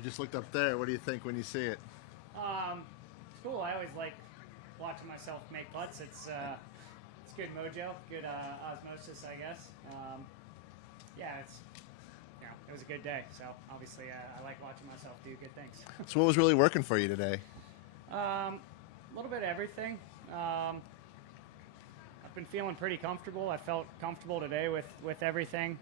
You just looked up there. What do you think when you see it? It's cool. I always like watching myself make putts. It's good mojo, good osmosis, I guess. It was a good day. So obviously, I like watching myself do good things. So what was really working for you today? A little bit of everything. I've been feeling pretty comfortable. I felt comfortable today with everything.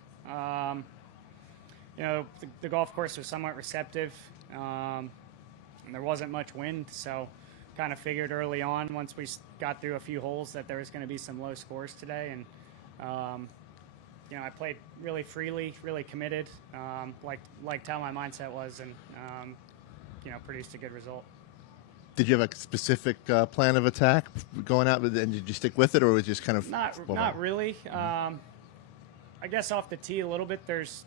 The golf course was somewhat receptive, and there wasn't much wind, so kind of figured early on once we got through a few holes that there was going to be some low scores today, and I played really freely, really committed, liked how my mindset was, and produced a good result. Did you have a specific plan of attack going out, and did you stick with it, or was it just kind of not really? I guess off the tee a little bit. There's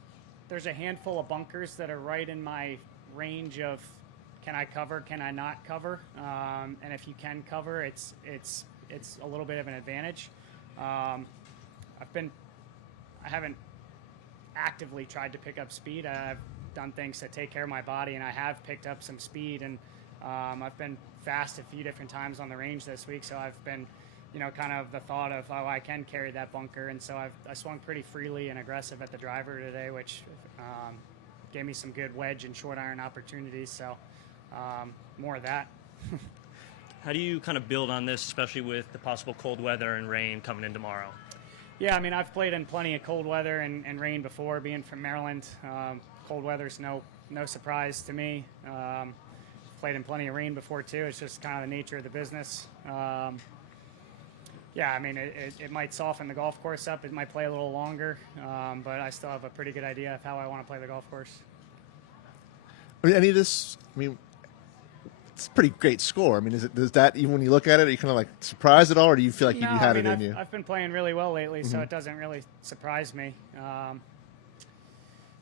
a handful of bunkers that are right in my range of can I cover, can I not cover, and if you can cover, it's a little bit of an advantage. I haven't actively tried to pick up speed. I've done things to take care of my body, and I have picked up some speed, and I've been fast a few different times on the range this week, so I've been, kind of the thought of, I can carry that bunker, and so I swung pretty freely and aggressive at the driver today, which gave me some good wedge and short iron opportunities, so more of that. How do you kind of build on this, especially with the possible cold weather and rain coming in tomorrow? Yeah, I mean, I've played in plenty of cold weather and rain before, being from Maryland. Cold weather's no surprise to me. Played in plenty of rain before, too. It's just kind of the nature of the business. I mean, it might soften the golf course up. It might play a little longer, but I still have a pretty good idea of how I want to play the golf course. I mean, any of this, it's a pretty great score. I mean, does that, even when you look at it, are you kind of like surprised at all, or do you feel like you had it in you? I've been playing really well lately, so it doesn't really surprise me.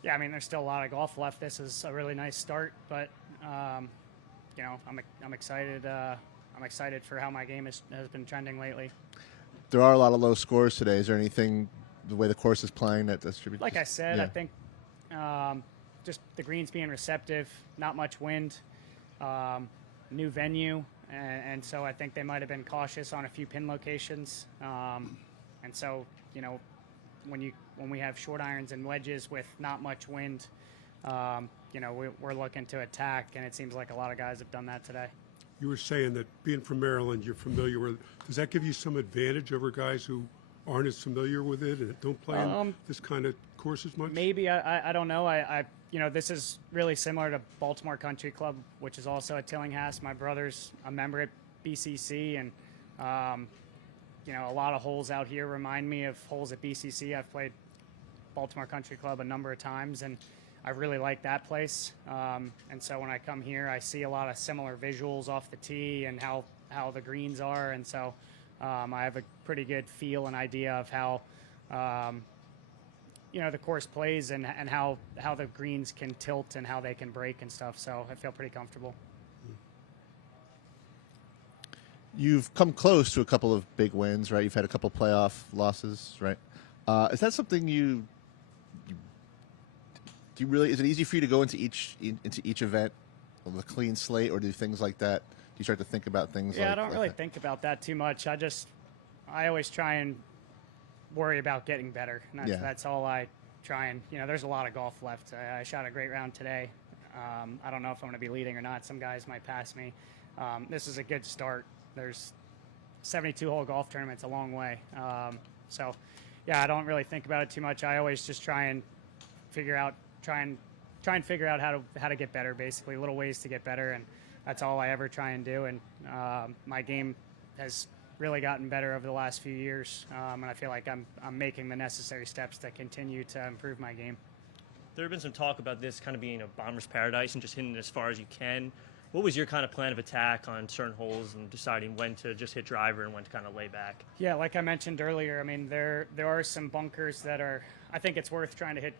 There's still a lot of golf left. This is a really nice start, but I'm excited. I'm excited for how my game has been trending lately. There are a lot of low scores today. Is there anything, the way the course is playing, that distributes? Like I said, I think just the greens being receptive, not much wind, new venue, and so I think they might have been cautious on a few pin locations. And so, when we have short irons and wedges with not much wind, we're looking to attack, and it seems like a lot of guys have done that today. You were saying that being from Maryland, you're familiar with. Does that give you some advantage over guys who aren't as familiar with it and don't play in this kind of course as much? Maybe. I don't know. This is really similar to Baltimore Country Club, which is also at Tillinghast. My brother's a member at BCC, and a lot of holes out here remind me of holes at BCC. I've played Baltimore Country Club a number of times, and I really like that place. And so when I come here, I see a lot of similar visuals off the tee and how the greens are, and so I have a pretty good feel and idea of how the course plays and how the greens can tilt and how they can break and stuff. So I feel pretty comfortable. You've come close to a couple of big wins, right? You've had a couple playoff losses, right? Is that something do you really? Is it easy for you to go into each event with a clean slate, or do things like that? Do you start to think about things? Yeah, I don't really think about that too much. I always try and worry about getting better. And that's all I try and. There's a lot of golf left. I shot a great round today. I don't know if I'm going to be leading or not. Some guys might pass me. This is a good start. There's 72-hole golf tournaments, a long way. I don't really think about it too much. I always just try and figure out how to get better, basically, little ways to get better, and that's all I ever try and do. And my game has really gotten better over the last few years, and I feel like I'm making the necessary steps to continue to improve my game. There have been some talk about this kind of being a bomber's paradise and just hitting it as far as you can. What was your kind of plan of attack on certain holes and deciding when to just hit driver and when to kind of lay back? Yeah, like I mentioned earlier, I mean, there are some bunkers that I think it's worth trying to hit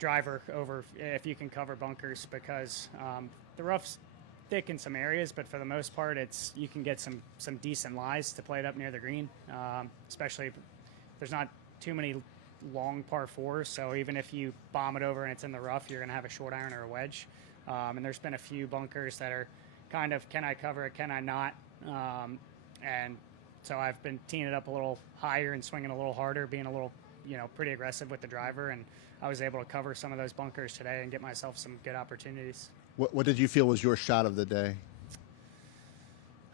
driver over if you can cover bunkers, because the rough's thick in some areas, but for the most part, you can get some decent lies to play it up near the green, especially if there's not too many long par fours, so even if you bomb it over and it's in the rough, you're going to have a short iron or a wedge. And there's been a few bunkers that are kind of, can I cover it, can I not? And so I've been teeing it up a little higher and swinging a little harder, being a little, pretty aggressive with the driver. And I was able to cover some of those bunkers today and get myself some good opportunities. What did you feel was your shot of the day?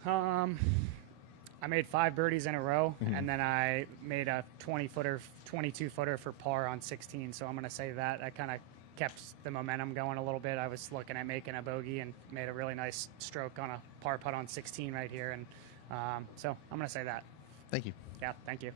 I made 5 birdies in a row, and then I made a 22-footer for par on 16. So I'm going to say that I kind of kept the momentum going a little bit. I was looking at making a bogey and made a really nice stroke on a par putt on 16 right here. And so I'm going to say that. Thank you. Yeah, thank you.